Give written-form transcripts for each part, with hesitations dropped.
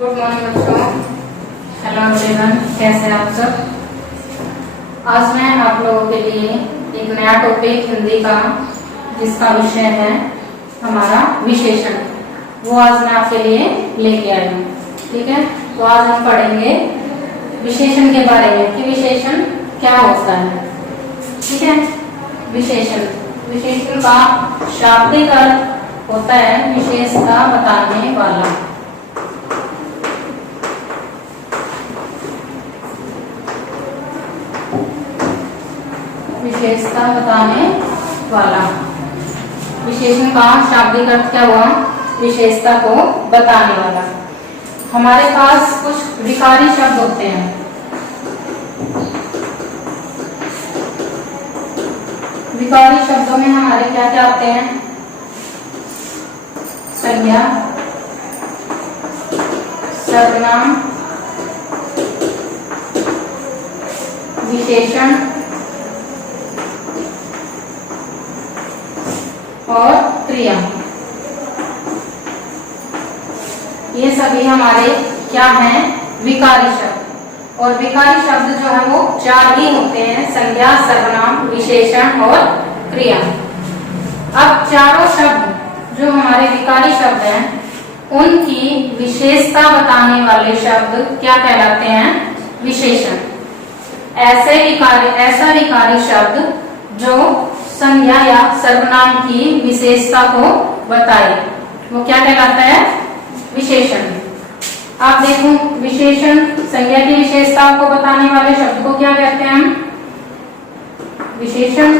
Good morning बच्चों। Hello everyone, कैसे हैं आप सब। आज मैं आप लोगों के लिए एक नया टॉपिक हिंदी का जिसका विषय है हमारा विशेषण, वो आज मैं आपके लिए लेके आई हूँ। ठीक है, तो आज हम पढ़ेंगे विशेषण के बारे में कि विशेषण क्या होता है। ठीक है, विशेषण का शाब्दिक अर्थ होता है विशेषता बताने वाला। विशेषता बताने वाला। विशेषण का शाब्दिक अर्थ क्या हुआ? विशेषता को बताने वाला। हमारे पास कुछ विकारी शब्द होते हैं। विकारी शब्दों में हमारे क्या क्या आते हैं? संज्ञा, सर्वनाम, विशेषण और क्रिया। ये सभी हमारे क्या हैं? विकारी शब्द। और विकारी शब्द जो है वो चार ही होते हैं: संज्ञा, सर्वनाम, विशेषण और क्रिया। अब चारों शब्द जो हमारे विकारी शब्द हैं उनकी विशेषता बताने वाले शब्द क्या कहलाते हैं? विशेषण। ऐसा विकारी शब्द जो संज्ञा या सर्वनाम की विशेषता को बताए वो क्या कहलाता है? विशेषण। आप देखो, विशेषण संज्ञा की विशेषता को बताने वाले शब्द को क्या कहते हैं? विशेषण।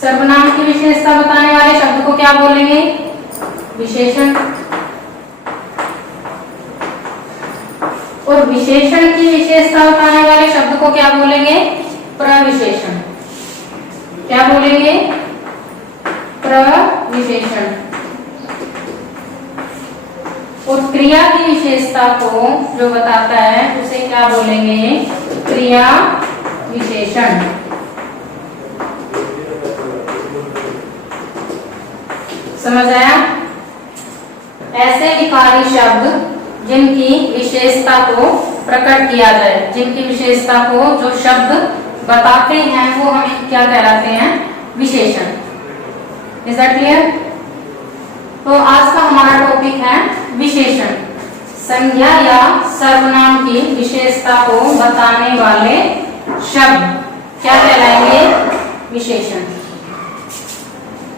सर्वनाम की विशेषता बताने वाले शब्द को क्या बोलेंगे? विशेषण। और विशेषण की विशेषता बताने वाले शब्द को क्या बोलेंगे? प्रविशेषण। क्या बोलेंगे? प्रविशेषण। और क्रिया की विशेषता को जो बताता है उसे क्या बोलेंगे? क्रिया विशेषण। समझ आया? ऐसे विकारी शब्द जिनकी विशेषता को प्रकट किया जाए, जिनकी विशेषता को जो शब्द बताते हैं वो हमें क्या कहलाते हैं? विशेषण। Is that clear? तो आज का हमारा टॉपिक है विशेषण। संज्ञा या सर्वनाम की विशेषता को बताने वाले शब्द क्या कहलाएंगे? विशेषण।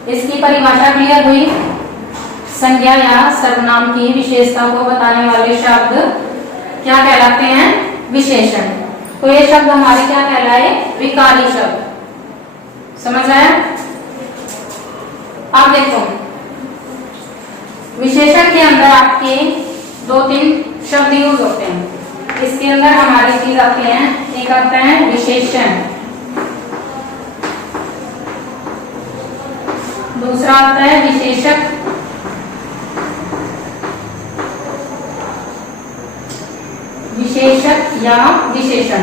इसकी परिभाषा क्लियर हुई? संज्ञा या सर्वनाम की विशेषता को बताने वाले शब्द क्या कहलाते हैं? विशेषण। तो ये शब्द हमारे क्या कहलाए? विकारी शब्द। समझ आया? आप देखो, विशेषण के अंदर आपके दो तीन शब्द यूज होते हैं। इसके अंदर हमारी चीज आती है, एक आता है विशेषण, दूसरा आता है विशेषक, विशेषक या विशेषण,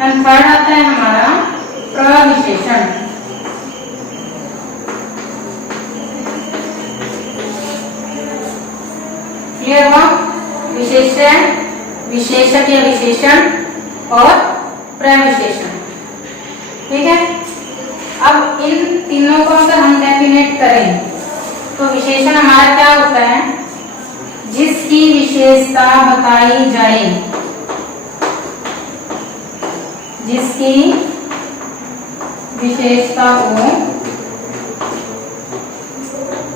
एंड थर्ड आता है हमारा प्रविशेषण। क्लियर हुआ? विशेषण, विशेषक या विशेषण और प्रविशेषण। ठीक है, अब इन तीनों को अगर हम डेफिनेट करें तो विशेषण हमारा क्या होता है? जिसकी विशेषता बताई जाए, जिसकी विशेषता को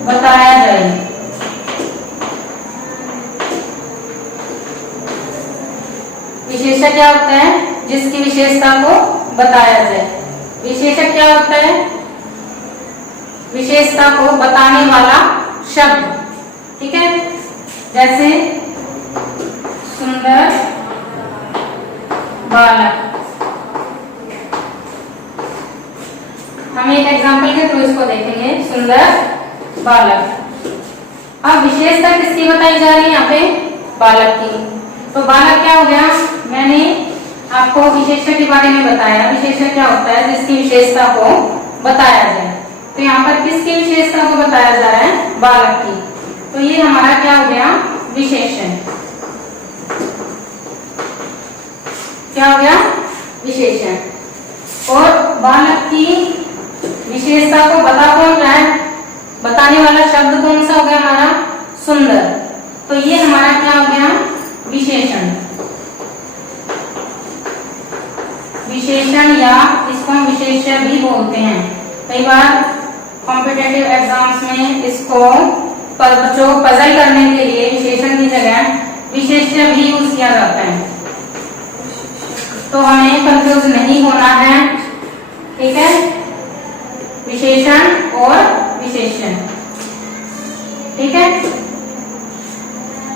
बताया जाए। विशेषक क्या होता है? जिसकी विशेषता को बताया जाए। विशेषक क्या होता है? विशेषता को बताने वाला शब्द। ठीक है, जैसे सुंदर बालक। हम एक एग्जांपल के थ्रू इसको देखेंगे। सुंदर बालक। अब विशेषता किसकी बताई जा रही है? यहाँ पे बालक की। तो बालक क्या हो गया? मैंने आपको विशेषण के बारे में बताया। विशेषण क्या होता है? जिसकी विशेषता को बताया जाए। तो यहाँ पर किसकी विशेषता को बताया जा रहा है? बालक की। तो ये हमारा क्या हो गया? विशेषण। क्या हो गया? विशेषण। और बालक की विशेषता को बता कौन रहा है? बताने वाला शब्द कौन सा हो गया हमारा? सुंदर। तो ये हमारा क्या हो गया? विशेषण। विशेषण या इसको हम विशेष्य भी बोलते हैं। कई बार कॉम्पिटिटिव एग्जाम्स में इसको बच्चों को पजल करने के लिए विशेषण की जगह विशेष्य भी यूज किया जाता है। तो हमें कंफ्यूज नहीं होना है, ठीक है? विशेषण और विशेषण, ठीक है?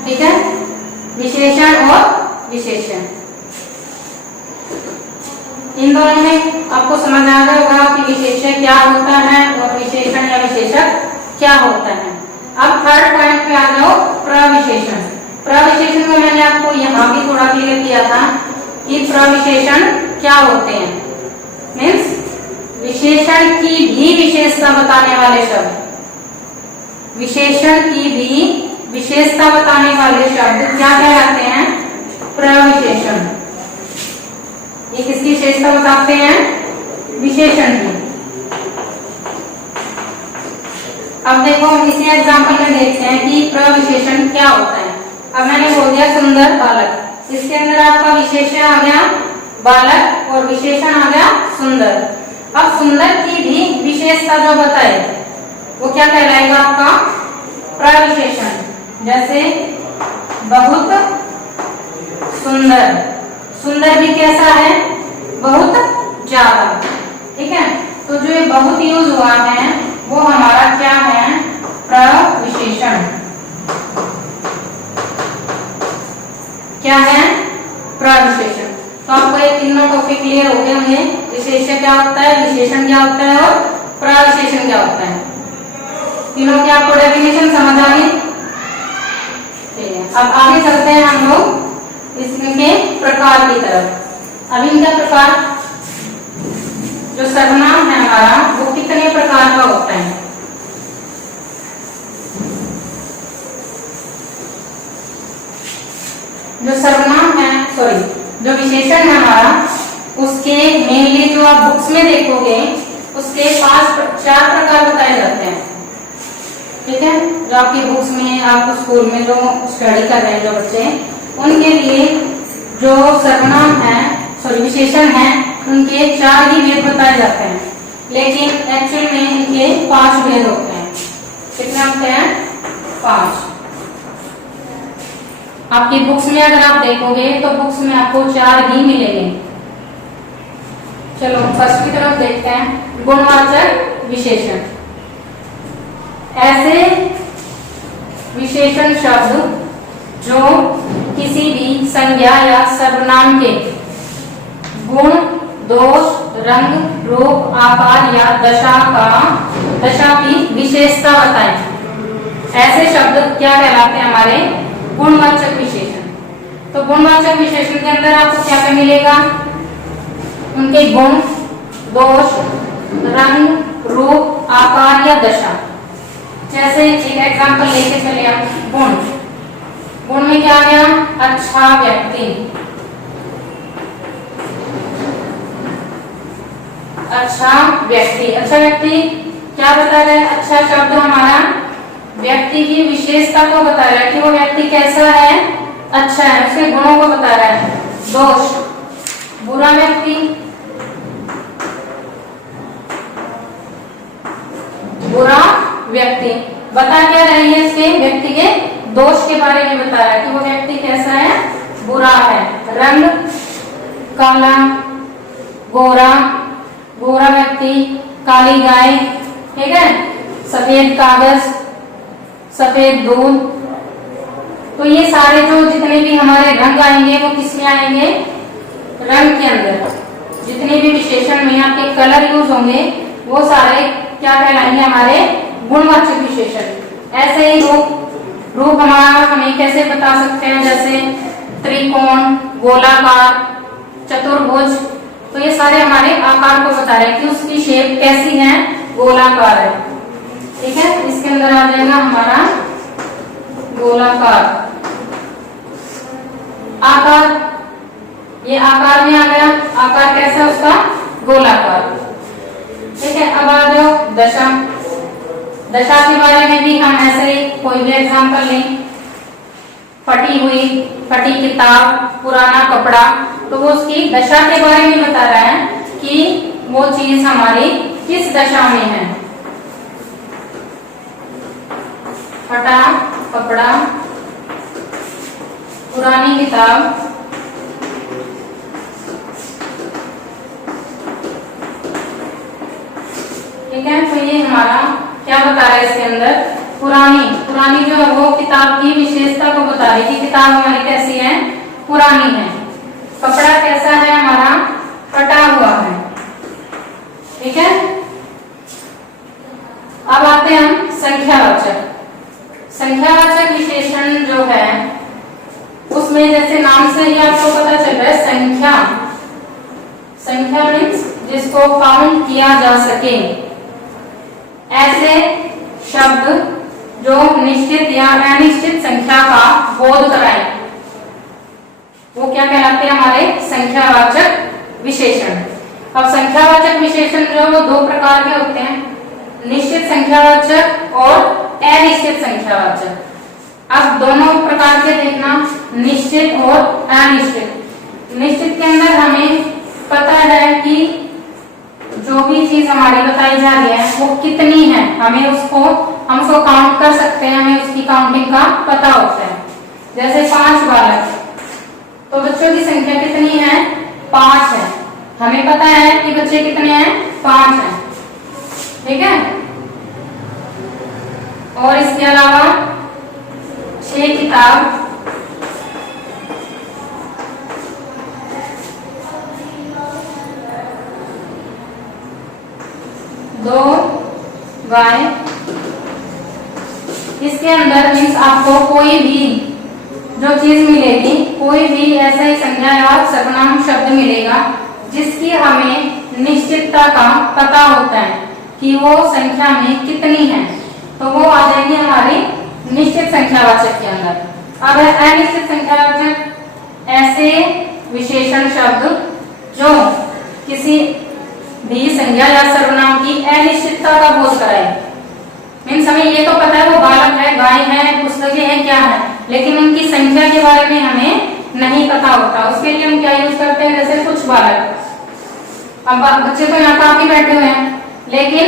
ठीक है, विशेषण और विशेषण, इन दोनों में आपको समझ आ गया होगा कि विशेष्य क्या होता है और विशेषण या विशेषक क्या होता है। अब थर्ड पॉइंट पे आ जाओ, प्रविशेषण। प्रविशेषण में मैंने आपको यहाँ भी थोड़ा क्लियर किया था कि प्रविशेषण क्या होते हैं। मीन्स विशेषण की भी विशेषता बताने वाले शब्द, विशेषण की भी विशेषता बताने वाले शब्द क्या कहलाते हैं? प्रविशेषण। ये किसकी विशेषता बताते हैं? विशेषण की। अब देखो इसी एग्जाम्पल में देखते हैं कि प्रविशेषण क्या होता है। अब मैंने बोल दिया सुंदर बालक, इसके अंदर आपका विशेषण आ गया बालक और विशेषण आ गया सुंदर। अब सुंदर की भी विशेषता जो बताए वो क्या कहलाएगा? आपका प्रविशेषण। जैसे बहुत सुंदर, सुंदर भी कैसा है? बहुत ज्यादा, ठीक है? तो जो ये बहुत यूज हुआ है वो हमारा क्या है? प्रविशेषण। क्या है? प्रविशेषण। तो आपको ये तीनों टॉपिक क्लियर हो गए होंगे। विशेष्य क्या होता है, विशेषण क्या होता है और प्रविशेषण क्या होता है। तीनों की आपको डेफिनेशन समझ आ गई? ठीक है, अब आगे चलते हैं हम लोग इसके प्रकार की तरफ। अब इनका प्रकार, जो सर्वनाम है हमारा वो कितने प्रकार का होता है? जो सर्वनाम है, सॉरी, जो विशेषण है हमारा, उसके मेनली जो आप बुक्स में देखोगे उसके 4 प्रकार बताए जाते हैं, ठीक है? जो आपकी बुक्स में, आप स्कूल में जो स्टडी कर रहे हैं जो बच्चे, उनके लिए जो सर्वनाम है, सॉरी विशेषण है, उनके 4 ही भेद बताए जाते हैं। लेकिन एक्चुअल में इनके 5 भेद होते हैं। कितने होते हैं? 5। आपकी बुक्स में अगर आप देखोगे तो बुक्स में आपको 4 ही मिलेंगे। चलो फर्स्ट की तरफ देखते हैं, गुणवाचक विशेषण। ऐसे विशेषण शब्द जो किसी भी संज्ञा या सर्वनाम के गुण, दोष, रंग, रूप, आकार या दशा की विशेषता बताएं। ऐसे शब्द क्या कहलाते हैं? हमारे गुणवाचक विशेषण। तो गुणवाचक विशेषण के अंदर आपको क्या क्या मिलेगा? उनके गुण, दोष, रंग, रूप, आकार या दशा। जैसे एक एग्जांपल लेके चले आप, गुण। गुण में क्या आ गया? अच्छा व्यक्ति, अच्छा व्यक्ति। अच्छा व्यक्ति क्या बता रहा है? अच्छा शब्द हमारा व्यक्ति की विशेषता को बता रहा है कि वो व्यक्ति कैसा है? अच्छा है, उसके गुणों को बता रहा है। दोष, बुरा व्यक्ति, बुरा व्यक्ति बता क्या रही है? इसके व्यक्ति के दोष के बारे में बता रहा है कि वो व्यक्ति कैसा है? बुरा है। रंग, काला, गोरा, गोरा व्यक्ति, काली गाय, ठीक है? सफेद कागज, सफेद दूध। तो ये सारे जो जितने भी हमारे रंग आएंगे वो किसमें आएंगे? रंग के अंदर। जितने भी विशेषण में आपके कलर यूज होंगे वो सारे क्या कहलाएंगे? हमारे गुणवाचक विशेषण। ऐसे ही रूप हमारा हमें कैसे बता सकते हैं? जैसे त्रिकोण, गोलाकार, चतुर्भुज। तो ये सारे हमारे आकार को बता रहे हैं कि उसकी शेप कैसी है, गोलाकार है। ठीक है, इसके अंदर आ जाएगा हमारा गोलाकार। आकार, ये आकार में आ गया, आकार कैसा है उसका? गोलाकार। ठीक है, अब आ जाओ दशा। दशा के बारे में भी हम ऐसे ही कोई भी एग्जाम्पल लें, फटी किताब, पुराना कपड़ा, तो वो उसकी दशा के बारे में बता रहा है कि वो चीज हमारी किस दशा में है। फटा कपड़ा, पुरानी किताब, ठीक है। तो ये हमारा क्या बता रहा है इसके अंदर? पुरानी जो है वो किताब की विशेषता को बता रही है कि किताब हमारी कैसी है? पुरानी है। कपड़ा कैसा है हमारा? फटा हुआ है। ठीक है, अब आते हैं हम संख्यावाचक। संख्यावाचक विशेषण जो है उसमें जैसे नाम से ही आपको पता चल रहा है संख्या। संख्या मीन्स जिसको काउंट किया जा सके। ऐसे शब्द जो निश्चित या अनिश्चित संख्या का बोध कराए, वो क्या कहलाते हैं? हमारे संख्यावाचक विशेषण। अब संख्यावाचक विशेषण जो वो दो प्रकार के होते हैं, निश्चित संख्यावाचक और अनिश्चित संख्यावाचक। अब दोनों प्रकार के देखना, निश्चित और अनिश्चित। निश्चित के अंदर हमें पता है कि जो भी चीज हमारी बताई जा रही है वो कितनी है, हम उसको काउंट कर सकते हैं, हमें उसकी काउंटिंग का पता होता है। जैसे 5 बालक, तो बच्चों की संख्या कितनी है? 5 है। हमें पता है कि बच्चे कितने हैं? 5 हैं। ठीक है, और इसके अलावा 6 किताब, 2 गाय। इसके अंदर मीन्स आपको कोई भी जो चीज मिलेगी, कोई भी ऐसा ही संज्ञा या सर्वनाम शब्द मिलेगा जिसकी हमें निश्चितता का पता होता है कि वो संख्या में कितनी है, तो वो आ जाएगी हमारी निश्चित संख्यावाचक के अंदर। अब है अनिश्चित संख्यावाचक, ऐसे विशेषण शब्द जो किसी भी संज्ञा या सर्वनाम की अनिश्चितता का बोध कराए। मीन्स हमें ये तो पता है वो बालक है, गाय है, पुस्तकें हैं, क्या है, लेकिन उनकी संख्या के बारे में हमें नहीं पता होता। उसके लिए हम क्या यूज करते हैं? जैसे कुछ बालक, अब बच्चे तो यहाँ काफी बैठे हुए हैं लेकिन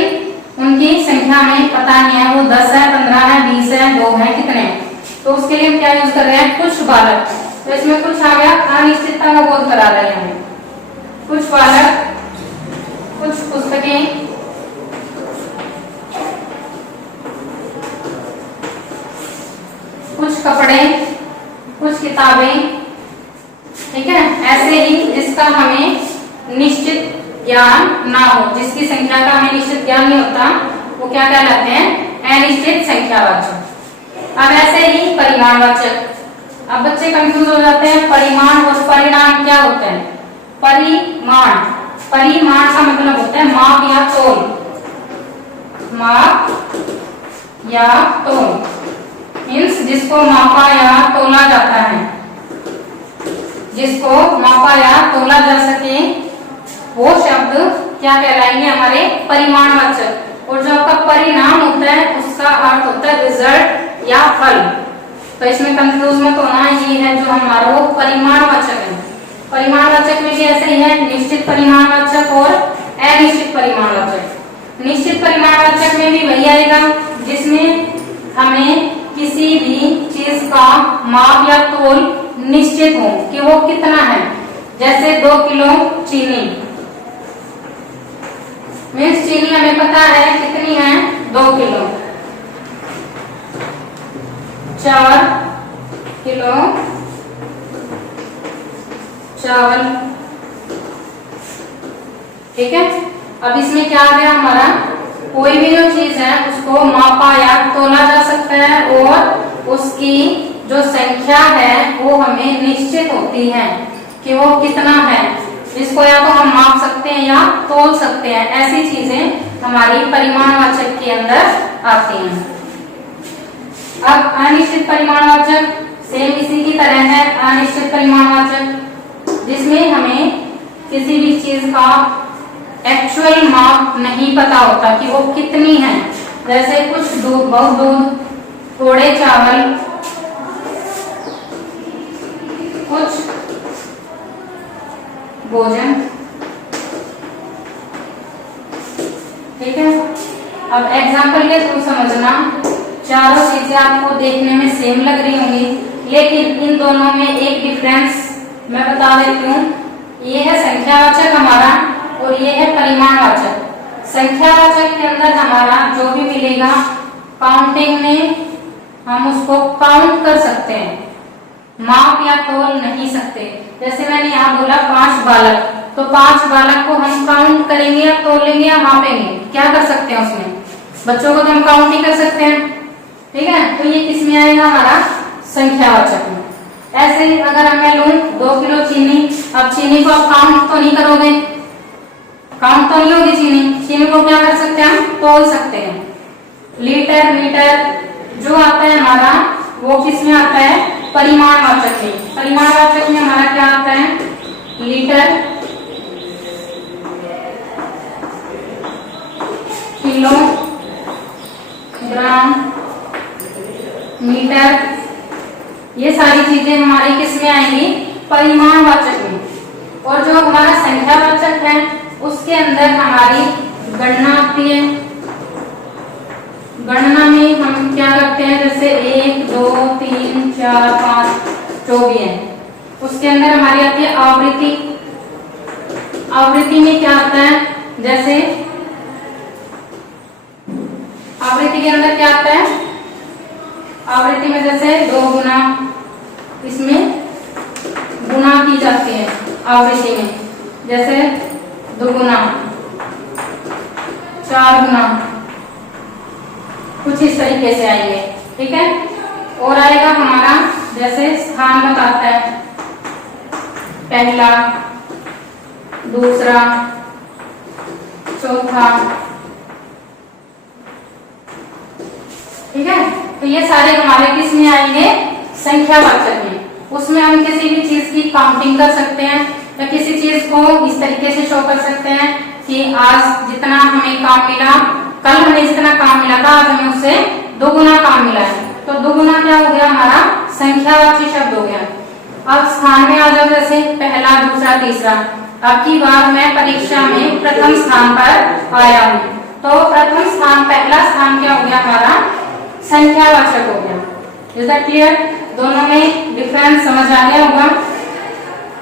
उनकी संख्या हमें पता नहीं है, वो 10 है, 15 है, 20 है, 2 है, कितने हैं, तो उसके लिए हम क्या यूज कर रहे हैं? कुछ बालक। तो इसमें कुछ आ गया, अनिश्चितता का बोध करा रहे हैं हमें। कुछ बालक, कुछ पुस्तकें, कुछ कपड़े, कुछ किताबें। ठीक है, ऐसे ही जिसका हमें निश्चित ज्ञान ना हो, जिसकी संख्या का हमें निश्चित ज्ञान नहीं होता, वो क्या कहलाते हैं? अनिश्चित संख्यावाचक। अब ऐसे ही परिमाणवाचक। अब बच्चे कंफ्यूज हो जाते हैं, परिमाण और परिणाम क्या होते हैं? परिमाण का मतलब होता है माप या तोल। माप या तोल मीन्स जिसको मापा या तोला जाता है, जिसको मापा या तोला जा सके, वो शब्द क्या कहलाएंगे? हमारे परिमाणवाचक। और जो आपका परिणाम होता है उसका अर्थ होता है रिजल्ट या फल। तो इसमें कंफ्यूज मत होना, ये है जो हमारा वो परिमाणवाचक है। परिमाणवाचक में भी ऐसे ही है, निश्चित परिमाणवाचक और अनिश्चित परिमाणवाचक। निश्चित परिमाणवाचक में भी वही आएगा जिसमें हमें किसी भी चीज का माप या तोल निश्चित हो कि वो कितना है। जैसे 2 किलो चीनी, मीन्स चीनी हमें पता है कितनी है? 2 किलो। 4 किलो चावल। ठीक है, अब इसमें क्या आ गया हमारा? कोई भी जो चीज है उसको मापा या तोला जा सकता है और उसकी जो संख्या है वो हमें निश्चित होती है कि वो कितना है। जिसको या तो हम माप सकते हैं या तोल सकते हैं, ऐसी चीजें हमारी परिमाणवाचक के अंदर आती हैं। अब अनिश्चित परिमाणवाचक सेम इसी की तरह है। अनिश्चित परिमाणवाचक जिसमें हमें किसी भी चीज का एक्चुअल माप नहीं पता होता कि वो कितनी है। जैसे कुछ दूध, बहुत दूध, थोड़े चावल, कुछ भोजन, ठीक है। अब एग्जाम्पल के थ्रू समझना, चारों चीजें आपको देखने में सेम लग रही होंगी, लेकिन इन दोनों में एक डिफरेंस मैं बता देती हूँ। ये है संख्यावाचक हमारा और ये है परिमाणवाचक। संख्यावाचक के अंदर हमारा जो भी मिलेगा काउंटिंग में हम उसको काउंट कर सकते हैं, माप या तोल नहीं सकते। जैसे मैंने यहाँ बोला 5 बालक, तो 5 बालक को हम काउंट करेंगे या तोलेंगे या मापेंगे, क्या कर सकते हैं उसमें? बच्चों को तो हम काउंट ही कर सकते हैं, ठीक है। तो ये किसमें आएगा? हमारा संख्यावाचक में। ऐसे ही अगर मैं लूं 2 किलो चीनी, अब चीनी को आप काउंट तो नहीं करोगे, काउंट तो नहीं होगी चीनी, चीनी को क्या कर सकते हैं? हम तोल सकते हैं। लीटर, मीटर जो आता है हमारा वो किस में आता है? परिमाणवाचक में। परिमाणवाचक में हमारा क्या आता है? लीटर, किलो, ग्राम, मीटर, ये सारी चीजें हमारी किस में आएंगी? परिमाणवाचक में। और जो हमारा संख्यावाचक है उसके अंदर हमारी गणना आती है। गणना में हम क्या करते हैं? जैसे 1, 2, 3, 4, 5 जो भी है, उसके अंदर हमारी आती है आवृत्ति। आवृत्ति में क्या आता है? जैसे आवृत्ति के अंदर क्या आता है? आवृत्ति में जैसे 2 गुना, इसमें गुना की जाती है आवृत्ति में, जैसे 2 गुना, 4 गुना, कुछ इस तरीके से आएंगे, ठीक है। और आएगा हमारा जैसे स्थान बताता है, पहला, दूसरा, चौथा, ठीक है। तो ये सारे हमारे किस में आएंगे? संख्यावाचक में। उसमें हम किसी भी चीज की काउंटिंग कर सकते हैं या किसी चीज को इस तरीके से शो कर सकते हैं कि आज जितना हमें काम मिला, कल हमें जितना काम मिला था, आज हमें उससे 2 गुना काम मिला है। तो 2 गुना क्या हो गया? हमारा संख्यावाची शब्द हो गया। अब स्थान में आ जाओ, जैसे पहला, दूसरा, तीसरा। अब की बार मैं परीक्षा में प्रथम स्थान पर आया हूँ, तो प्रथम स्थान, पहला स्थान क्या हो गया? हमारा संख्यावाचक हो गया। Is that clear? दोनों में डिफरेंस समझ आ गया होगा।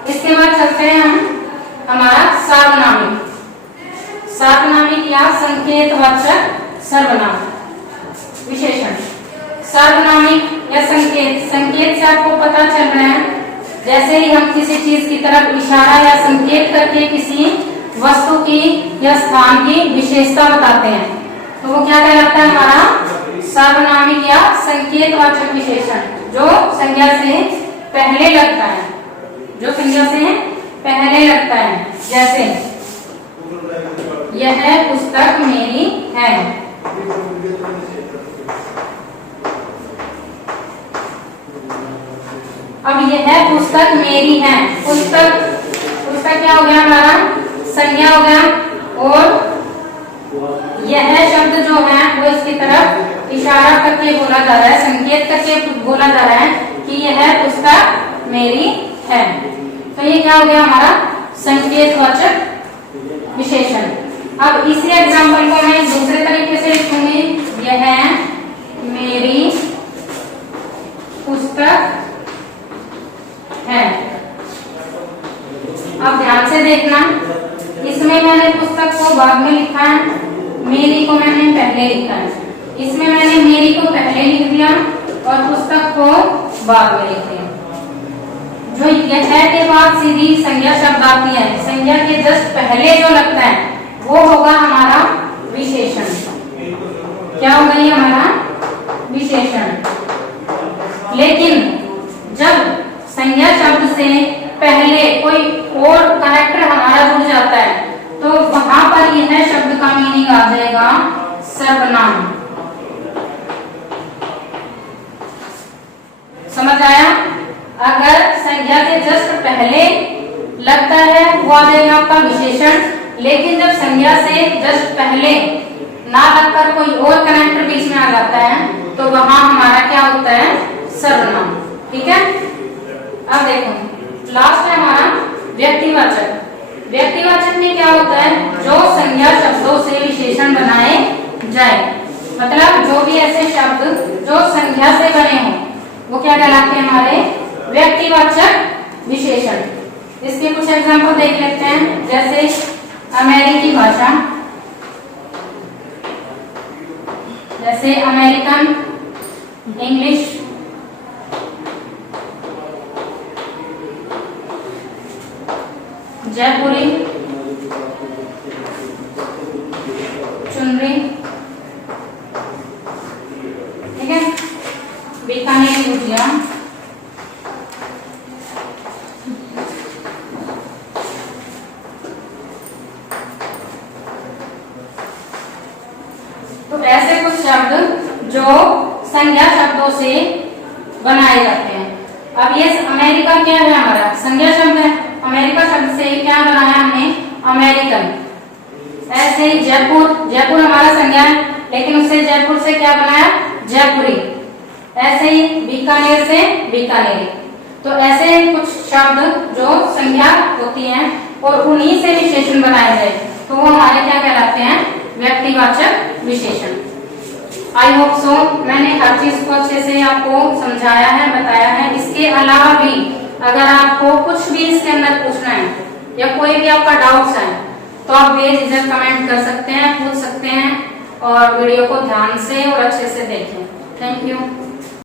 इसके बाद चलते हैं हम हमारा सार्वनामिक। सार्वनामिक या संकेतवाचक सर्वनाम विशेषण। सार्वनामिक या संकेत, संकेत से आपको पता चल रहा है, जैसे ही हम किसी चीज की तरफ इशारा या संकेत करके किसी वस्तु की या स्थान की विशेषता बताते हैं, तो वो क्या कहलाता है? हमारा सार्वनामिक या संकेतवाचक विशेषण, जो संज्ञा से पहले लगता है, जो संज्ञा से पहले लगता है। जैसे यह पुस्तक मेरी है, अब यह पुस्तक मेरी है। पुस्तक, पुस्तक क्या हो गया? हमारा संज्ञा हो गया, और यह शब्द जो है वो इसकी तरफ इशारा करके बोला जा रहा है, संकेत करके बोला जा रहा है कि यह पुस्तक मेरी है। तो ये क्या हो गया? हमारा संकेतवाचक विशेषण। अब इसी एग्जाम्पल को मैं दूसरे तरीके से लिखूंगी, यह मेरी पुस्तक है। अब ध्यान से देखना, इसमें मैंने पुस्तक को बाद में लिखा है, मेरी को मैंने पहले लिखा है। इसमें मैंने मेरी को पहले लिख दिया और पुस्तक को बाद में लिख दिया। जो यह के बाद सीधी संज्ञा शब्द आती है, संज्ञा के जस्ट पहले जो लगता है वो होगा हमारा विशेषण। क्या होगा? ये हमारा विशेषण। लेकिन जब संज्ञा शब्द से पहले कोई और कनेक्टर हमारा जाता है, तो वहां पर यह शब्द का मीनिंग आ जाएगा सर्वनाम। समझ आया? अगर संज्ञा के जस्ट पहले लगता है वो आ जाएगा आपका विशेषण, लेकिन जब संज्ञा से जस्ट पहले ना लगकर कोई और कनेक्टर बीच में आ जाता है तो वहां हमारा क्या होता है? सर्वनाम। ठीक है, अब देखो लास्ट है हमारा व्यक्तिवाचक। व्यक्तिवाचक में क्या होता है? जो संज्ञा शब्दों से विशेषण बनाए जाए, मतलब जो भी ऐसे शब्द जो संज्ञा से बने हों वो क्या कहलाते हैं? हमारे व्यक्तिवाचक विशेषण। इसके कुछ एग्जाम्पल देख लेते हैं, जैसे अमेरिकी भाषा, जैसे अमेरिकन, इंग्लिश, जयपुरी, चुनरी, ठीक है, बीकानेरी भुजिया, तो ऐसे कुछ शब्द जो संज्ञा शब्दों से बनाए जाते हैं। अब ये अमेरिका क्या है? हमारा संज्ञा शब्द है। अमेरिका शब्द से क्या बनाया हमने? अमेरिकन। ऐसे ही जयपुर, जयपुर हमारा संज्ञा है, लेकिन उससे जयपुर से क्या बनाया? जयपुरी। ऐसे ही बीकानेर से बीकानेरी। तो ऐसे कुछ शब्द जो संज्ञा होती हैं और उन्हीं से विशेषण बनाए जाए तो वो हमारे क्या कहलाते हैं? व्यक्तिवाचक विशेषण। आई होप सो मैंने हर चीज को अच्छे से आपको समझाया है, बताया है। इसके अलावा भी अगर आपको कुछ भी इसके अंदर पूछना है या कोई भी आपका डाउट्स है तो आप बेझिझक कमेंट कर सकते हैं, पूछ सकते हैं, और वीडियो को ध्यान से और अच्छे से देखें। Thank you.